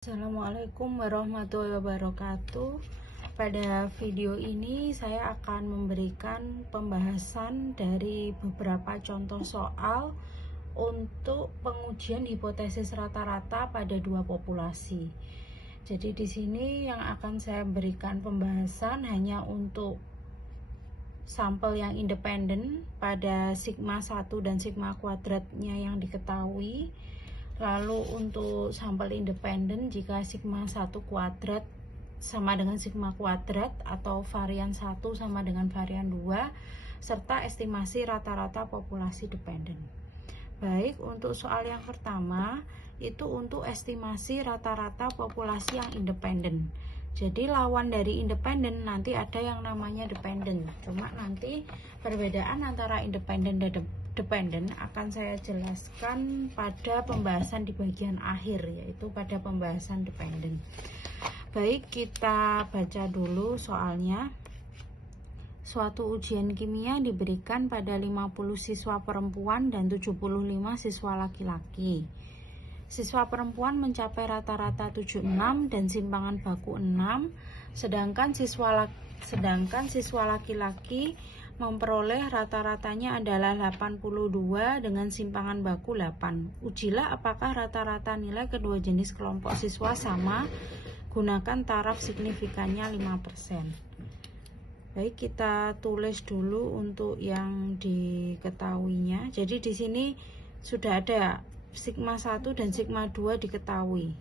Assalamualaikum warahmatullahi wabarakatuh. Pada video ini saya akan memberikan pembahasan dari beberapa contoh soal untuk pengujian hipotesis rata-rata pada dua populasi. Jadi di sini yang akan saya berikan pembahasan hanya untuk sampel yang independen pada sigma 1 dan sigma kuadratnya yang diketahui. Lalu untuk sampel independen jika sigma 1 kuadrat sama dengan sigma kuadrat atau varian 1 sama dengan varian 2 serta estimasi rata-rata populasi dependen. Baik, untuk soal yang pertama itu untuk estimasi rata-rata populasi yang independen. Jadi lawan dari independen nanti ada yang namanya dependen. Cuma nanti perbedaan antara independen dan dependen akan saya jelaskan pada pembahasan di bagian akhir, yaitu pada pembahasan dependen. Baik, kita baca dulu soalnya. Suatu ujian kimia diberikan pada 50 siswa perempuan dan 75 siswa laki-laki. Siswa perempuan mencapai rata-rata 76 dan simpangan baku 6, sedangkan siswa laki-laki memperoleh rata-ratanya adalah 82 dengan simpangan baku 8. Ujilah apakah rata-rata nilai kedua jenis kelompok siswa sama, gunakan taraf signifikannya 5%. Baik, kita tulis dulu untuk yang diketahuinya. Jadi di sini sudah ada sigma 1 dan sigma 2 diketahui.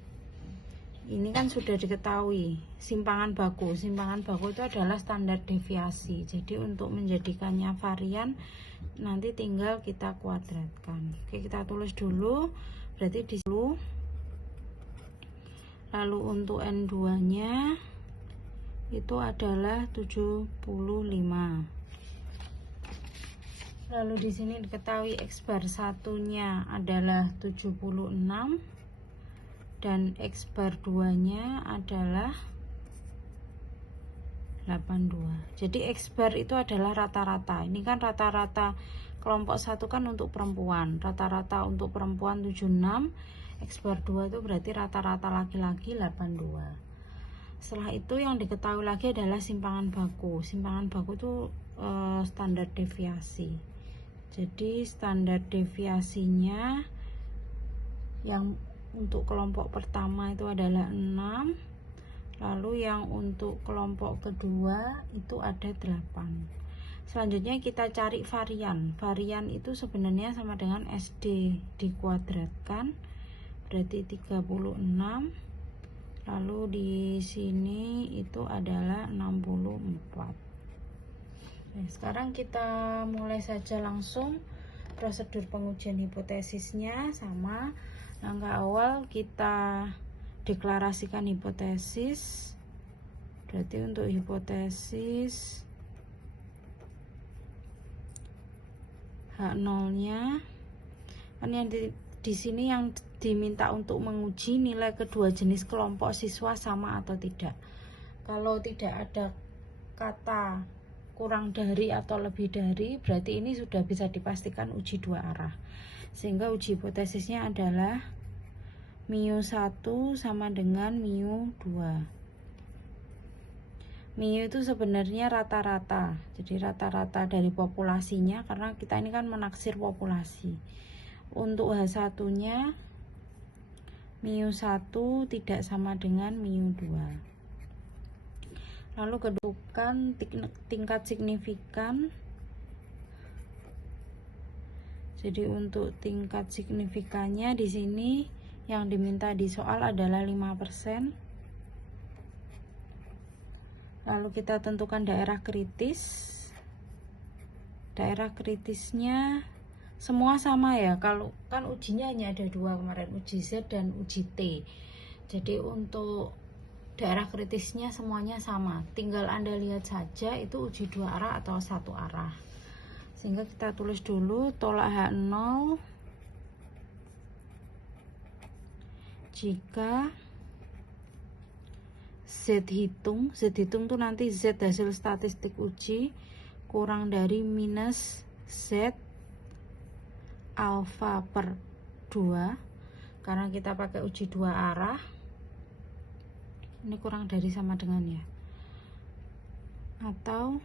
Ini kan sudah diketahui simpangan baku. Simpangan baku itu adalah standar deviasi. Jadi untuk menjadikannya varian nanti tinggal kita kuadratkan. Oke, kita tulis dulu. Berarti di sini. Lalu untuk N2-nya itu adalah 75. Lalu di sini diketahui X bar satunya adalah 76 dan X bar 2-nya adalah 82. Jadi X bar itu adalah rata-rata. Ini kan rata-rata kelompok 1 kan untuk perempuan. Rata-rata untuk perempuan 76, X bar 2 itu berarti rata-rata laki-laki 82. Setelah itu yang diketahui lagi adalah simpangan baku. Simpangan baku itu standar deviasi. Jadi standar deviasinya yang untuk kelompok pertama itu adalah 6, lalu yang untuk kelompok kedua itu ada 8. Selanjutnya kita cari varian. Varian itu sebenarnya sama dengan SD dikuadratkan, berarti 36. Lalu di sini itu adalah 64. Nah, sekarang kita mulai saja langsung prosedur pengujian hipotesisnya. Sama, langkah awal kita deklarasikan hipotesis. Berarti untuk hipotesis H0-nya kan yang di sini yang diminta untuk menguji nilai kedua jenis kelompok siswa sama atau tidak. Kalau tidak ada kata kurang dari atau lebih dari, berarti ini sudah bisa dipastikan uji dua arah. Sehingga uji hipotesisnya adalah μ1 sama dengan μ2. μ itu sebenarnya rata-rata. Jadi rata-rata dari populasinya, karena kita ini kan menaksir populasi. Untuk H1-nya μ1 tidak sama dengan μ2. Lalu kedudukan tingkat signifikan. Jadi untuk tingkat signifikannya di sini yang diminta di soal adalah 5%. Lalu kita tentukan daerah kritis. Daerah kritisnya semua sama ya. Kalau kan ujinya hanya ada dua kemarin, uji Z dan uji T. Jadi untuk daerah kritisnya semuanya sama. Tinggal Anda lihat saja itu uji dua arah atau satu arah. Sehingga kita tulis dulu tolak H0 jika Z hitung tuh nanti Z hasil statistik uji kurang dari minus Z alfa per 2, karena kita pakai uji dua arah. ini kurang dari sama dengan ya, atau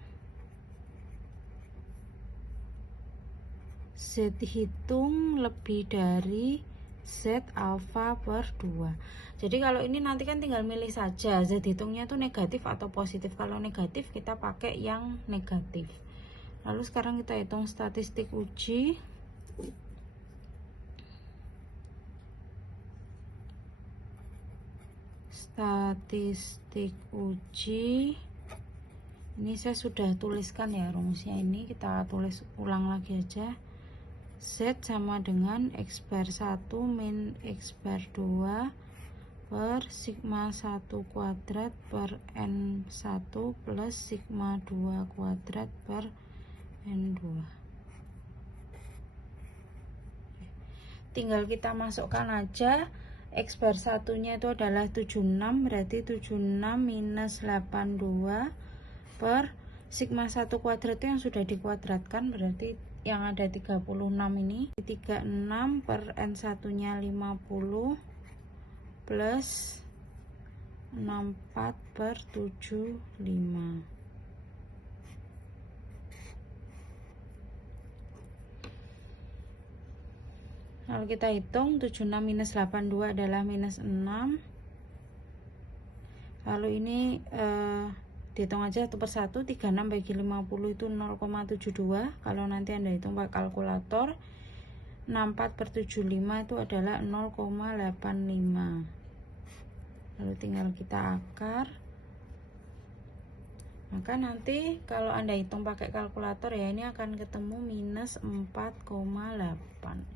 Z hitung lebih dari Z alfa per 2. Jadi kalau ini nanti kan tinggal milih saja Z hitungnya itu negatif atau positif. Kalau negatif kita pakai yang negatif. Lalu sekarang kita hitung statistik uji. Statistik uji ini saya sudah tuliskan ya rumusnya, ini kita tulis ulang lagi aja. Z sama dengan X bar 1 min X bar 2 per sigma 1 kuadrat per N1 plus sigma 2 kuadrat per N2. Tinggal kita masukkan aja. X bar 1 nya itu adalah 76, berarti 76 minus 82 per sigma 1 kuadrat itu yang sudah dikuadratkan, berarti yang ada 36 ini 36 per N1 nya 50 plus 64 per 75. Lalu kita hitung 76 minus 82 adalah minus 6. Lalu ini dihitung aja satu persatu. 36 bagi 50 itu 0,72. Kalau nanti Anda hitung pakai kalkulator, 64 per 75 itu adalah 0,85. Lalu tinggal kita akar. Maka nanti kalau Anda hitung pakai kalkulator ya, ini akan ketemu minus 4,8.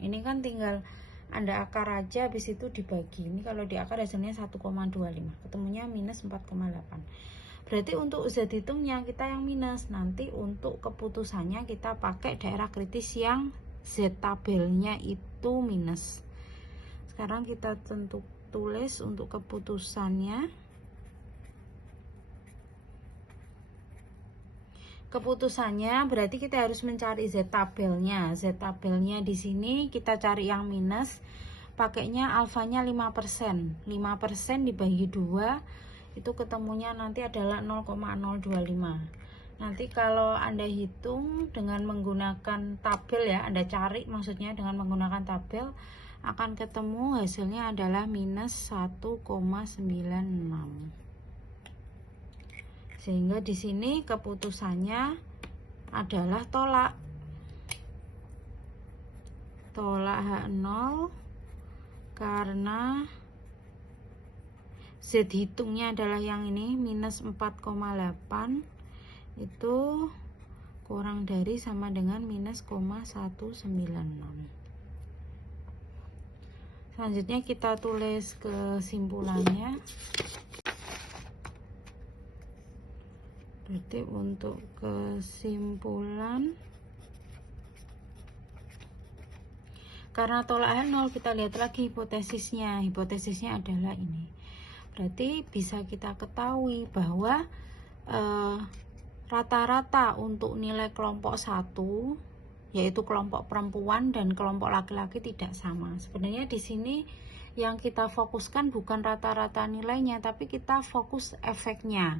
Ini kan tinggal Anda akar aja, habis itu dibagi. Ini kalau diakar hasilnya 1,25. Ketemunya minus 4,8. Berarti untuk Z hitungnya kita yang minus. Nanti untuk keputusannya kita pakai daerah kritis yang Z tabelnya itu minus. Sekarang kita tulis untuk keputusannya. Keputusannya berarti kita harus mencari Z tabelnya. Z tabelnya di sini kita cari yang minus. Pakainya alfanya 5%. 5% dibagi 2 itu ketemunya nanti adalah 0,025. Nanti kalau Anda hitung dengan menggunakan tabel ya, Anda cari maksudnya dengan menggunakan tabel, akan ketemu hasilnya adalah minus 1,96. Sehingga di sini keputusannya adalah tolak H0 karena Z hitungnya adalah yang ini minus 4,8, itu kurang dari sama dengan minus 0,196. Selanjutnya kita tulis kesimpulannya. Berarti untuk kesimpulan, karena tolak H0 kita lihat lagi hipotesisnya. Hipotesisnya adalah ini. Berarti bisa kita ketahui bahwa rata-rata untuk nilai kelompok 1, yaitu kelompok perempuan dan kelompok laki-laki tidak sama. Sebenarnya di sini yang kita fokuskan bukan rata-rata nilainya, tapi kita fokus efeknya.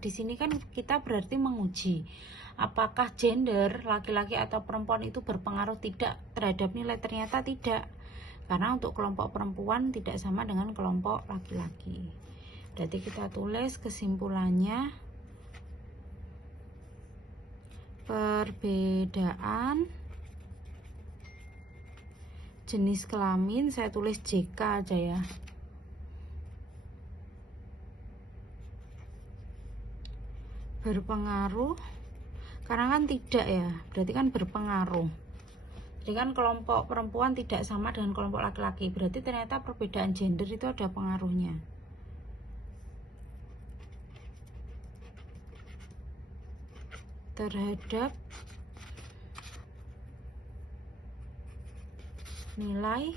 Di sini kan kita berarti menguji apakah gender laki-laki atau perempuan itu berpengaruh tidak terhadap nilai. Ternyata tidak. Karena untuk kelompok perempuan tidak sama dengan kelompok laki-laki. Berarti kita tulis kesimpulannya. Perbedaan jenis kelamin, saya tulis JK aja ya. Berpengaruh, karena kan tidak ya, berarti kan berpengaruh. Jadi kan kelompok perempuan tidak sama dengan kelompok laki-laki, berarti ternyata perbedaan gender itu ada pengaruhnya. Terhadap nilai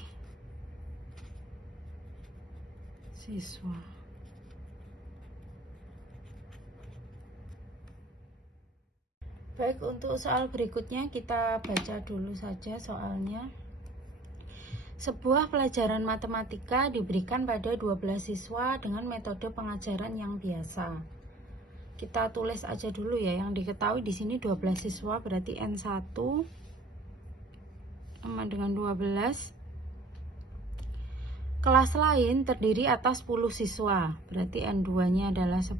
siswa. Baik, untuk soal berikutnya kita baca dulu saja soalnya. Sebuah pelajaran matematika diberikan pada 12 siswa dengan metode pengajaran yang biasa. Kita tulis aja dulu ya, yang diketahui di sini 12 siswa, berarti N1 sama dengan 12. Kelas lain terdiri atas 10 siswa, berarti N2-nya adalah 10.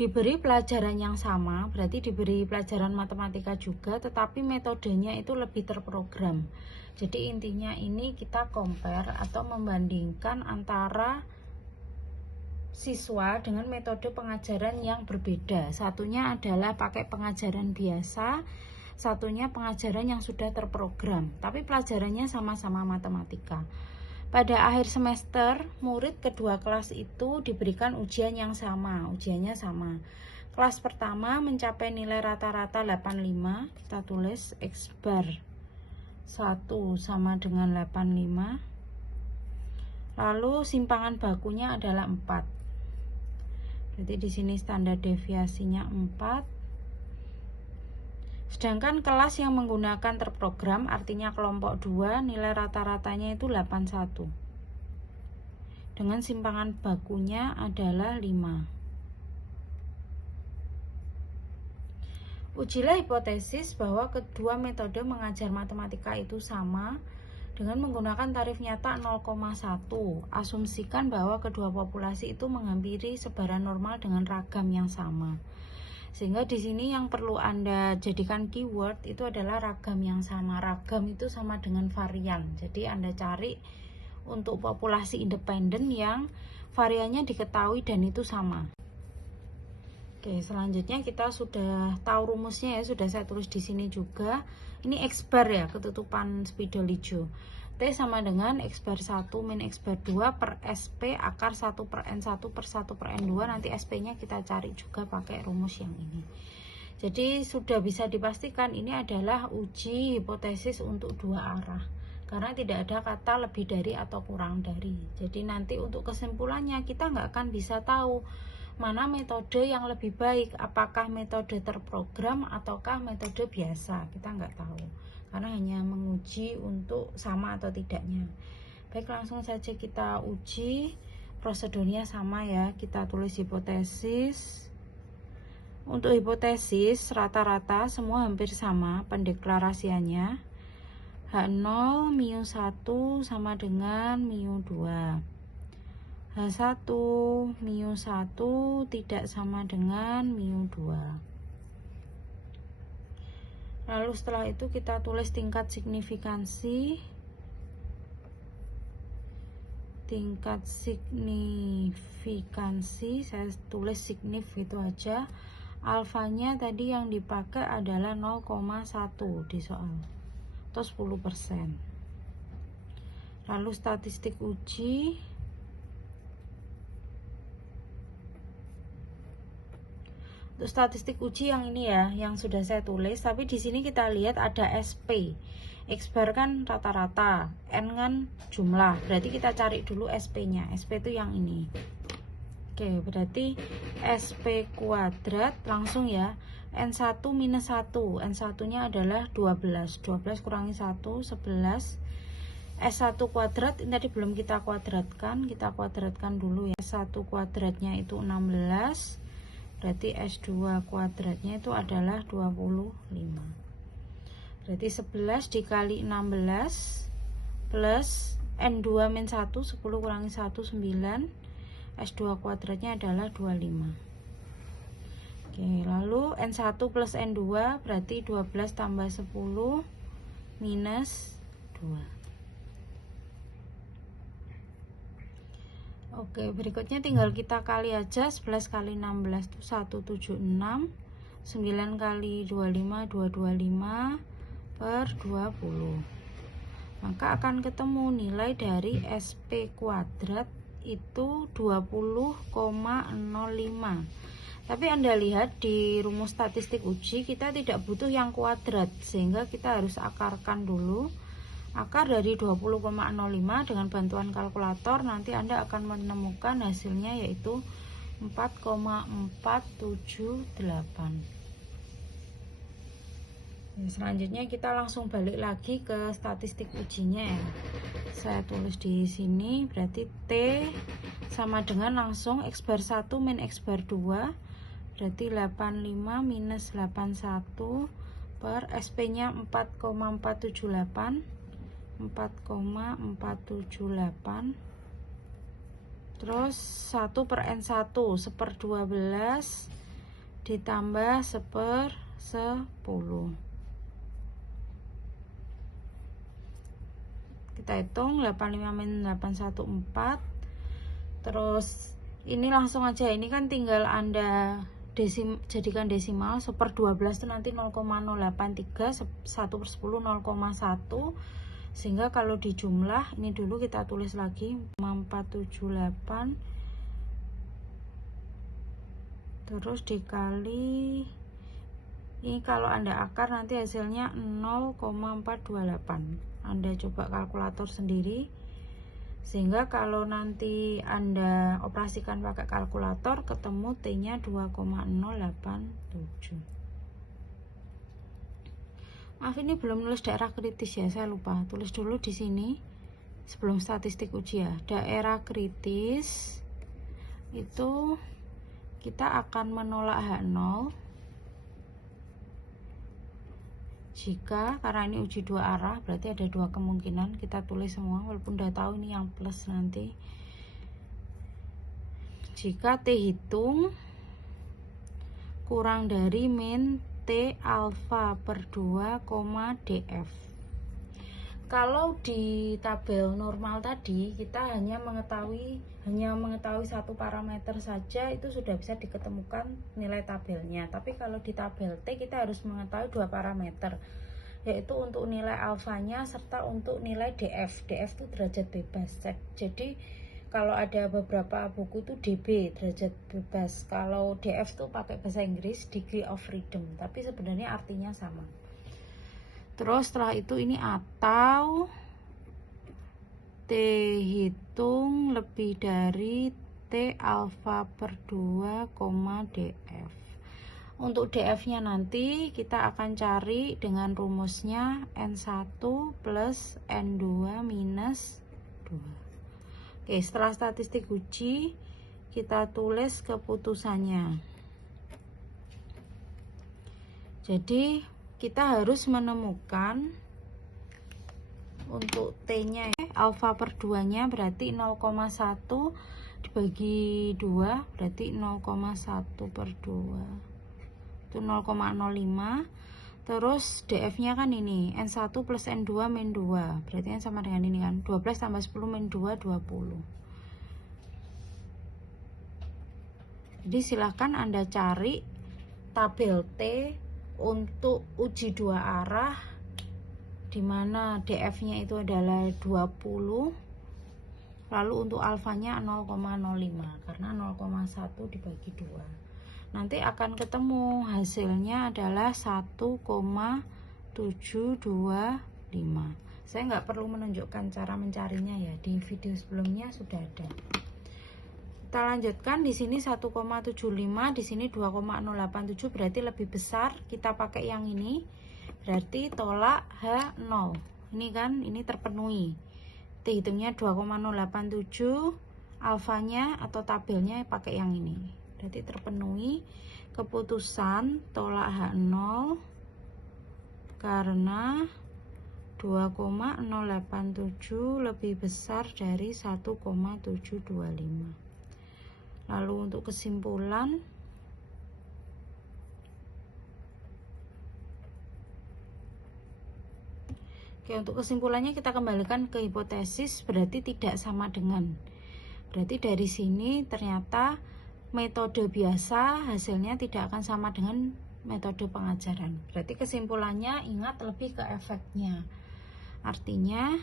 Diberi pelajaran yang sama, berarti diberi pelajaran matematika juga, tetapi metodenya itu lebih terprogram. Jadi intinya ini kita compare atau membandingkan antara siswa dengan metode pengajaran yang berbeda. Satunya adalah pakai pengajaran biasa, satunya pengajaran yang sudah terprogram, tapi pelajarannya sama-sama matematika. Pada akhir semester, murid kedua kelas itu diberikan ujian yang sama, ujiannya sama. Kelas pertama mencapai nilai rata-rata 85, kita tulis X bar 1 sama dengan 85. Lalu simpangan bakunya adalah 4. Berarti di sini standar deviasinya 4. Sedangkan kelas yang menggunakan terprogram, artinya kelompok 2, nilai rata-ratanya itu 81. Dengan simpangan bakunya adalah 5. Ujilah hipotesis bahwa kedua metode mengajar matematika itu sama dengan menggunakan tarif nyata 0,1. Asumsikan bahwa kedua populasi itu menghampiri sebaran normal dengan ragam yang sama. Sehingga di sini yang perlu Anda jadikan keyword itu adalah ragam yang sama. Ragam itu sama dengan varian. Jadi Anda cari untuk populasi independen yang variannya diketahui dan itu sama. Oke, selanjutnya kita sudah tahu rumusnya ya, sudah saya tulis di sini juga. Ini X bar ya, ketutupan spidol hijau. T sama dengan X bar 1 min X bar 2 per SP akar 1 per N1 per 1 per N2. Nanti SP-nya kita cari juga pakai rumus yang ini. Jadi sudah bisa dipastikan ini adalah uji hipotesis untuk dua arah. Karena tidak ada kata lebih dari atau kurang dari. Jadi nanti untuk kesimpulannya kita nggak akan bisa tahu mana metode yang lebih baik, apakah metode terprogram ataukah metode biasa, kita nggak tahu karena hanya menguji untuk sama atau tidaknya. Baik, langsung saja kita uji. Prosedurnya sama ya, kita tulis hipotesis. Untuk hipotesis rata-rata semua hampir sama pendeklarasiannya. H0 mu 1 sama dengan mu 2. H1 mu 1 tidak sama dengan mu 2. Lalu setelah itu kita tulis tingkat signifikansi. Tingkat signifikansi saya tulis signif gitu aja. Alfanya tadi yang dipakai adalah 0,1 di soal atau 10%. Lalu statistik uji. Untuk statistik uji yang ini ya, yang sudah saya tulis, tapi di sini kita lihat ada SP. X bar kan rata-rata, N kan jumlah. Berarti kita cari dulu SP-nya. SP itu yang ini. Oke, berarti SP kuadrat langsung ya. N1 minus 1. N1-nya adalah 12. 12 kurangi 1, 11. S1 kuadrat ini tadi belum kita kuadratkan. Kita kuadratkan dulu ya. S1 kuadratnya itu 16. Berarti S2 kuadratnya itu adalah 25. Berarti 11 dikali 16 plus N2 min 1, 10 kurangi 1, 9. S2 kuadratnya adalah 25. Oke, lalu N1 plus N2 berarti 12 tambah 10 minus 2. Oke, berikutnya tinggal kita kali aja. 11 kali 16 itu 176. 9 kali 25 225 per 20. Maka akan ketemu nilai dari SP kuadrat itu 20,05. Tapi Anda lihat di rumus statistik uji kita tidak butuh yang kuadrat, sehingga kita harus akarkan dulu. Akar dari 20,05 dengan bantuan kalkulator nanti Anda akan menemukan hasilnya yaitu 4,478. Selanjutnya kita langsung balik lagi ke statistik ujinya ya. Saya tulis di sini, berarti T sama dengan langsung X bar 1 min X bar 2, berarti 85 minus 81 per SP nya 4,478, 4,478, terus 1 per N1 1/12 ditambah 1/10. Kita hitung 85 min 814. Terus ini langsung aja, ini kan tinggal Anda jadikan desimal. 1/12 itu nanti 0,083, 1/10 0,1, sehingga kalau dijumlah ini dulu kita tulis lagi 478 terus dikali ini, kalau Anda akar nanti hasilnya 0,428. Anda coba kalkulator sendiri, sehingga kalau nanti Anda operasikan pakai kalkulator ketemu T nya 2,087. Maaf, ini belum nulis daerah kritis ya, saya lupa tulis dulu di sini sebelum statistik uji ya. Daerah kritis itu kita akan menolak H0 jika, karena ini uji dua arah, berarti ada dua kemungkinan. Kita tulis semua walaupun udah tahu ini yang plus nanti. Jika T hitung kurang dari min T alfa per 2, df. Kalau di tabel normal tadi kita hanya mengetahui satu parameter saja, itu sudah bisa diketemukan nilai tabelnya. Tapi kalau di tabel T kita harus mengetahui dua parameter, yaitu untuk nilai alfanya serta untuk nilai df. Df itu derajat bebas. Jadi kalau ada beberapa buku itu dB, derajat bebas. Kalau df itu pakai bahasa Inggris degree of freedom, tapi sebenarnya artinya sama. Terus setelah itu ini atau T hitung lebih dari T alfa per 2, df. Untuk df nya nanti kita akan cari dengan rumusnya N1 plus N2 minus 2. Oke, setelah statistik uji kita tulis keputusannya. Jadi kita harus menemukan untuk T nya alfa per 2 nya berarti 0,1 dibagi 2 berarti 0,1 per 2 itu 0,05. Terus df nya kan ini N1 plus N2 min 2 berarti kan sama dengan ini kan, 12 tambah 10 min 2 20. Jadi silahkan Anda cari tabel T untuk uji dua arah, dimana df nya itu adalah 20, lalu untuk alfanya 0,05 karena 0,1 dibagi 2. Nanti akan ketemu hasilnya adalah 1,725. Saya nggak perlu menunjukkan cara mencarinya ya, di video sebelumnya sudah ada. Kita lanjutkan di sini 1,75, di sini 2,087, berarti lebih besar. Kita pakai yang ini, berarti tolak H0. Ini kan ini terpenuhi. T hitungnya 2,087, alfanya atau tabelnya pakai yang ini. Berarti terpenuhi. Keputusan tolak H0 karena 2,087 lebih besar dari 1,725. Lalu untuk kesimpulan, untuk kesimpulannya kita kembalikan ke hipotesis, berarti tidak sama dengan. Berarti dari sini ternyata metode biasa hasilnya tidak akan sama dengan metode pengajaran. Berarti kesimpulannya ingat lebih ke efeknya. Artinya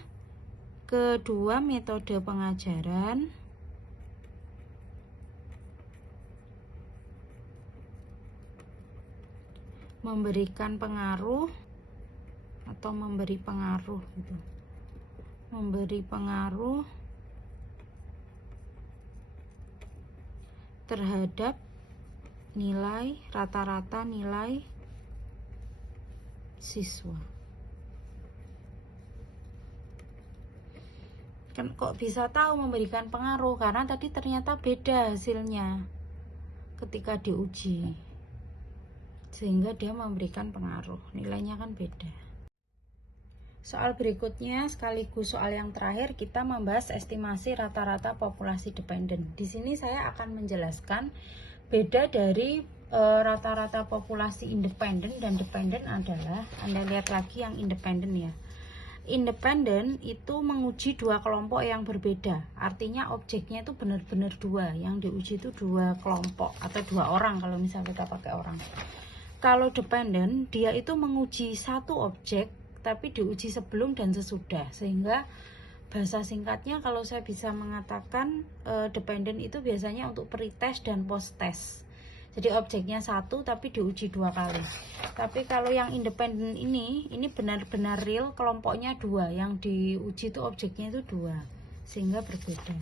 kedua metode pengajaran memberikan pengaruh atau memberi pengaruh gitu. Memberi pengaruh terhadap nilai rata-rata nilai siswa. Kan kok bisa tahu memberikan pengaruh? Karena tadi ternyata beda hasilnya ketika diuji, sehingga dia memberikan pengaruh, nilainya kan beda. Soal berikutnya sekaligus soal yang terakhir, kita membahas estimasi rata-rata populasi dependen. Di sini saya akan menjelaskan beda dari rata-rata populasi independen dan dependen adalah, Anda lihat lagi yang independen ya. Independen itu menguji dua kelompok yang berbeda, artinya objeknya itu benar-benar dua, yang diuji itu dua kelompok atau dua orang kalau misalnya kita pakai orang. Kalau dependen, dia itu menguji satu objek tapi diuji sebelum dan sesudah, sehingga bahasa singkatnya kalau saya bisa mengatakan dependen itu biasanya untuk pre-test dan post-test. Jadi objeknya satu tapi diuji dua kali. Tapi kalau yang independen ini benar-benar real, kelompoknya dua, yang diuji itu objeknya itu dua, sehingga berbeda.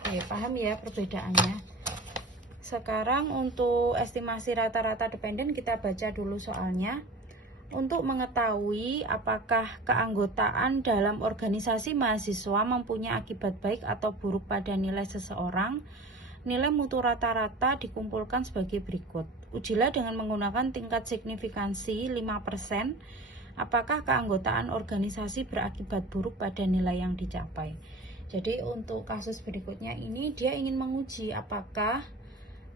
Oke, paham ya perbedaannya? Sekarang untuk estimasi rata-rata dependen, kita baca dulu soalnya. Untuk mengetahui apakah keanggotaan dalam organisasi mahasiswa mempunyai akibat baik atau buruk pada nilai seseorang, nilai mutu rata-rata dikumpulkan sebagai berikut. Ujilah dengan menggunakan tingkat signifikansi 5%, apakah keanggotaan organisasi berakibat buruk pada nilai yang dicapai. Jadi untuk kasus berikutnya ini dia ingin menguji apakah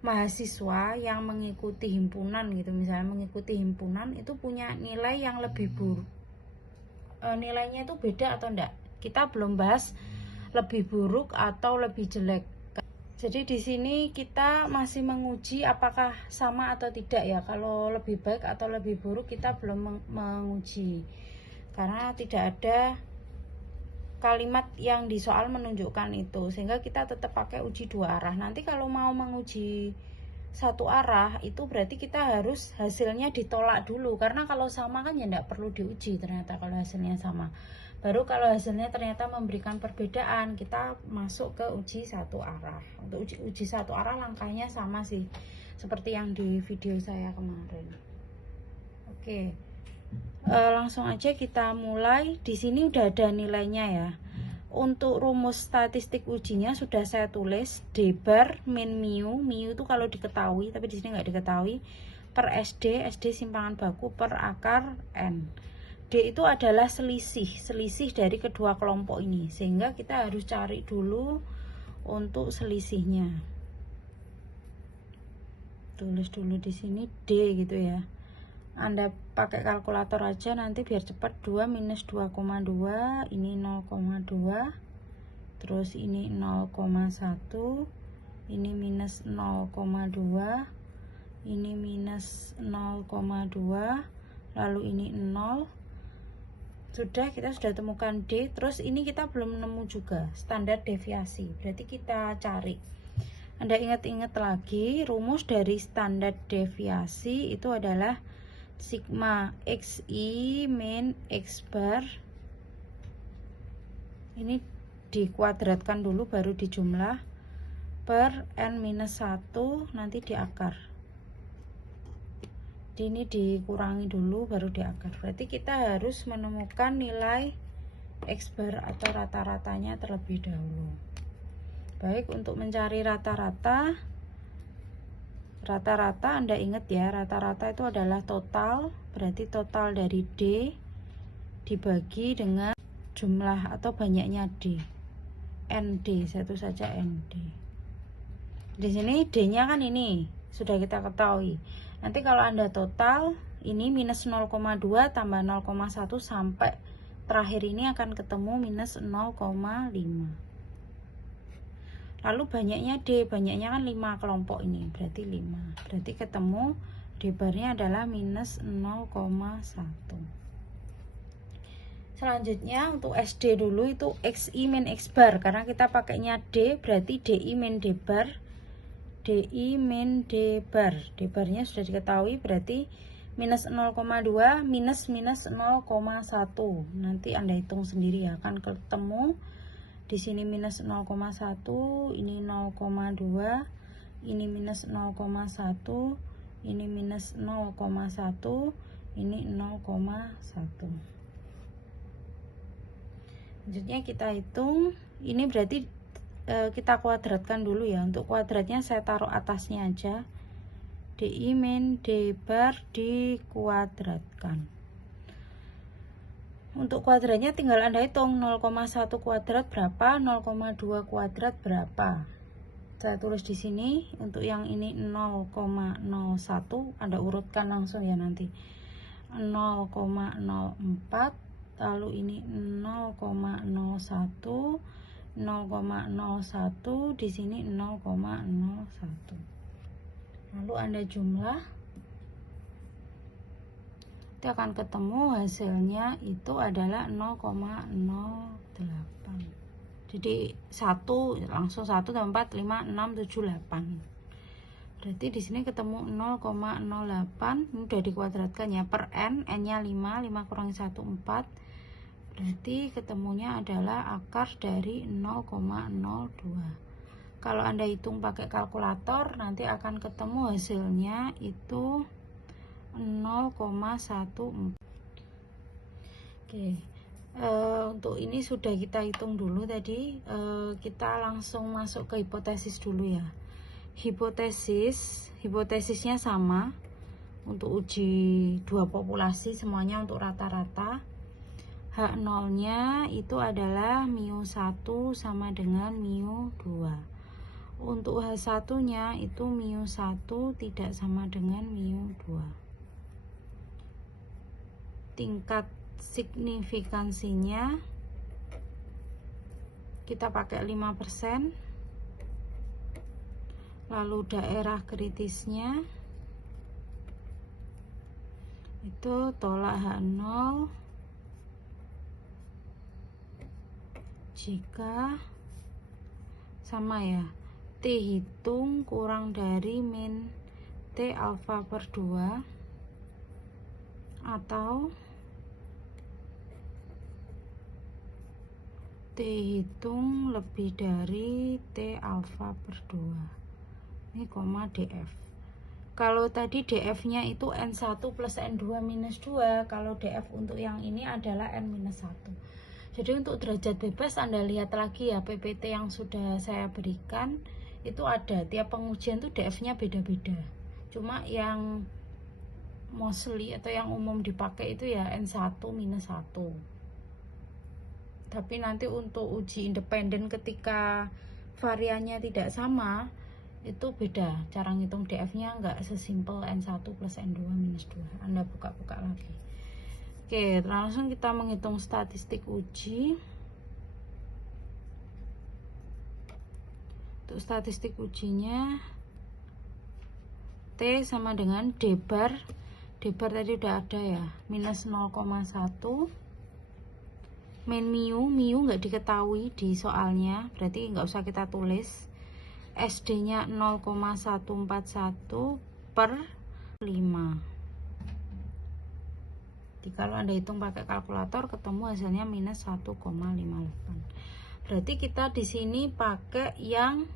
mahasiswa yang mengikuti himpunan gitu, misalnya mengikuti himpunan itu punya nilai yang lebih buruk, nilainya itu beda atau enggak. Kita belum bahas lebih buruk atau lebih jelek. Jadi di sini kita masih menguji apakah sama atau tidak ya. Kalau lebih baik atau lebih buruk kita belum menguji, karena tidak ada kalimat yang di soal menunjukkan itu, sehingga kita tetap pakai uji dua arah. Nanti kalau mau menguji satu arah itu berarti kita harus hasilnya ditolak dulu, karena kalau sama kan ya tidak perlu diuji ternyata kalau hasilnya sama. Baru kalau hasilnya ternyata memberikan perbedaan, kita masuk ke uji satu arah. Untuk uji satu arah langkahnya sama sih seperti yang di video saya kemarin. Oke, langsung aja kita mulai. Di sini udah ada nilainya ya. Untuk rumus statistik ujinya sudah saya tulis, D bar min mu. Mu itu kalau diketahui, tapi di sini nggak diketahui, per SD, SD simpangan baku, per akar N. D itu adalah selisih dari kedua kelompok ini, sehingga kita harus cari dulu untuk selisihnya. Tulis dulu di sini D gitu ya. Anda pakai kalkulator aja nanti biar cepat. 2 minus 2,2, ini 0,2, terus ini 0,1, ini minus 0,2, ini minus 0,2, lalu ini 0. Sudah, kita sudah temukan D. Terus ini kita belum nemu juga standar deviasi, berarti kita cari. Anda ingat-ingat lagi, rumus dari standar deviasi itu adalah sigma xi min x bar, ini dikuadratkan dulu baru dijumlah, per n minus 1 nanti diakar. Ini dikurangi dulu baru diakar. Berarti kita harus menemukan nilai x bar atau rata-ratanya terlebih dahulu. Baik, untuk mencari rata-rata Anda ingat ya, rata-rata itu adalah total, berarti total dari D dibagi dengan jumlah atau banyaknya D. ND, satu saja ND. Di sini D-nya kan ini sudah kita ketahui. Nanti kalau Anda total, ini minus 0,2 tambah 0,1 sampai terakhir ini akan ketemu minus 0,5. Lalu banyaknya D, banyaknya kan 5 kelompok ini, berarti 5. Berarti ketemu D barnya adalah minus 0,1. Selanjutnya untuk SD dulu itu XI min X bar, karena kita pakainya D, berarti DI min D bar. DI min D bar, D barnya sudah diketahui, berarti minus 0,2 minus 0,1. Nanti Anda hitung sendiri ya, akan ketemu di sini minus 0,1, ini 0,2, ini minus 0,1, ini minus 0,1, ini 0,1. Selanjutnya kita hitung, ini berarti kita kuadratkan dulu ya. Untuk kuadratnya saya taruh atasnya aja, DI min D bar dikuadratkan. Untuk kuadratnya tinggal Anda hitung 0,1 kuadrat berapa, 0,2 kuadrat berapa. Saya tulis di sini. Untuk yang ini 0,01 Anda urutkan langsung ya nanti. 0,04, lalu ini 0,01, 0,01, di sini 0,01. Lalu Anda jumlah, nanti akan ketemu hasilnya itu adalah 0,08. Jadi 1 langsung 1, 4, 5, 6, 7, 8. Berarti di sini ketemu 0,08. Ini udah dikuadratkan ya, per n, n-nya 5, 5 kurangi 1, 4. Berarti ketemunya adalah akar dari 0,02. Kalau Anda hitung pakai kalkulator, nanti akan ketemu hasilnya itu 0,14. Oke, untuk ini sudah kita hitung dulu tadi. Kita langsung masuk ke hipotesis dulu ya. Hipotesisnya sama untuk uji dua populasi, semuanya untuk rata-rata. H0 nya itu adalah mu1 sama dengan mu2. Untuk H1 nya itu mu1 tidak sama dengan mu2. Tingkat signifikansinya kita pakai 5%. Lalu daerah kritisnya itu tolak H0 jika sama ya, T hitung kurang dari min T alfa per 2 atau T hitung lebih dari T alfa per 2. Ini koma DF. Kalau tadi DF nya itu N1 plus N2 minus 2, kalau DF untuk yang ini adalah N-1. Jadi untuk derajat bebas Anda lihat lagi ya, PPT yang sudah saya berikan itu ada, tiap pengujian tuh DF nya beda-beda. Cuma yang mostly atau yang umum dipakai itu ya N1 minus 1. Tapi nanti untuk uji independen ketika variannya tidak sama, itu beda. Cara ngitung DF nya nggak sesimpel N1 plus N2 minus 2. Anda buka-buka lagi. Oke, langsung kita menghitung statistik uji. Untuk statistik ujinya T sama dengan D bar. D bar tadi udah ada ya, minus 0,1. Min mu nggak diketahui di soalnya, berarti nggak usah kita tulis. SD nya 0,141 per 5. Jadi kalau Anda hitung pakai kalkulator ketemu hasilnya minus 1,58. Berarti kita di sini pakai yang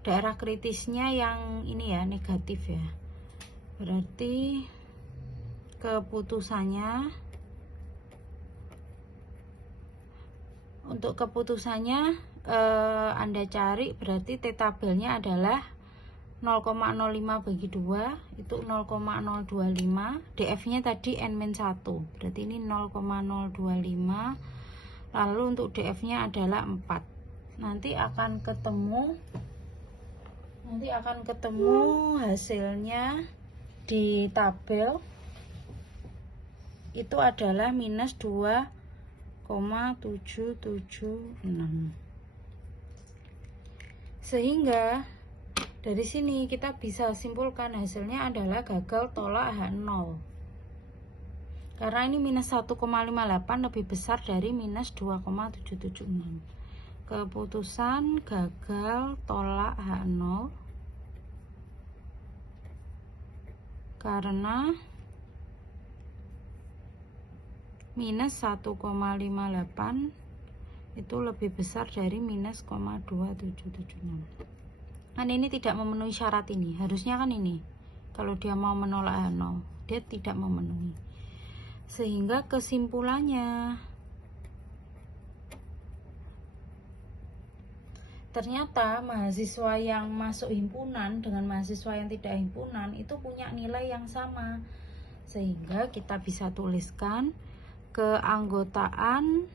daerah kritisnya yang ini ya, negatif ya. Berarti keputusannya, untuk keputusannya Anda cari, berarti T tabelnya adalah 0,05 bagi 2 itu 0,025. DF nya tadi N-1, berarti ini 0,025. Lalu untuk DF nya adalah 4. Nanti akan ketemu hasilnya di tabel itu adalah minus 2,776. Sehingga dari sini kita bisa simpulkan hasilnya adalah gagal tolak H0. Karena ini minus 1,58 lebih besar dari minus 2,776. Keputusan gagal tolak H0 karena minus 1,58 itu lebih besar dari minus 0,2776. Kan ini tidak memenuhi syarat ini, harusnya kan ini kalau dia mau menolak H0, dia tidak memenuhi. Sehingga kesimpulannya, ternyata mahasiswa yang masuk himpunan dengan mahasiswa yang tidak himpunan itu punya nilai yang sama. Sehingga kita bisa tuliskan keanggotaan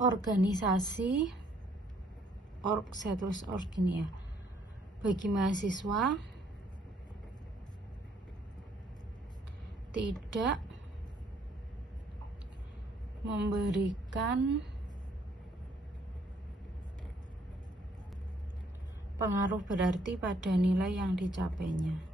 organisasi saya tulis gini ya, bagi mahasiswa tidak memberikan pengaruh berarti pada nilai yang dicapainya.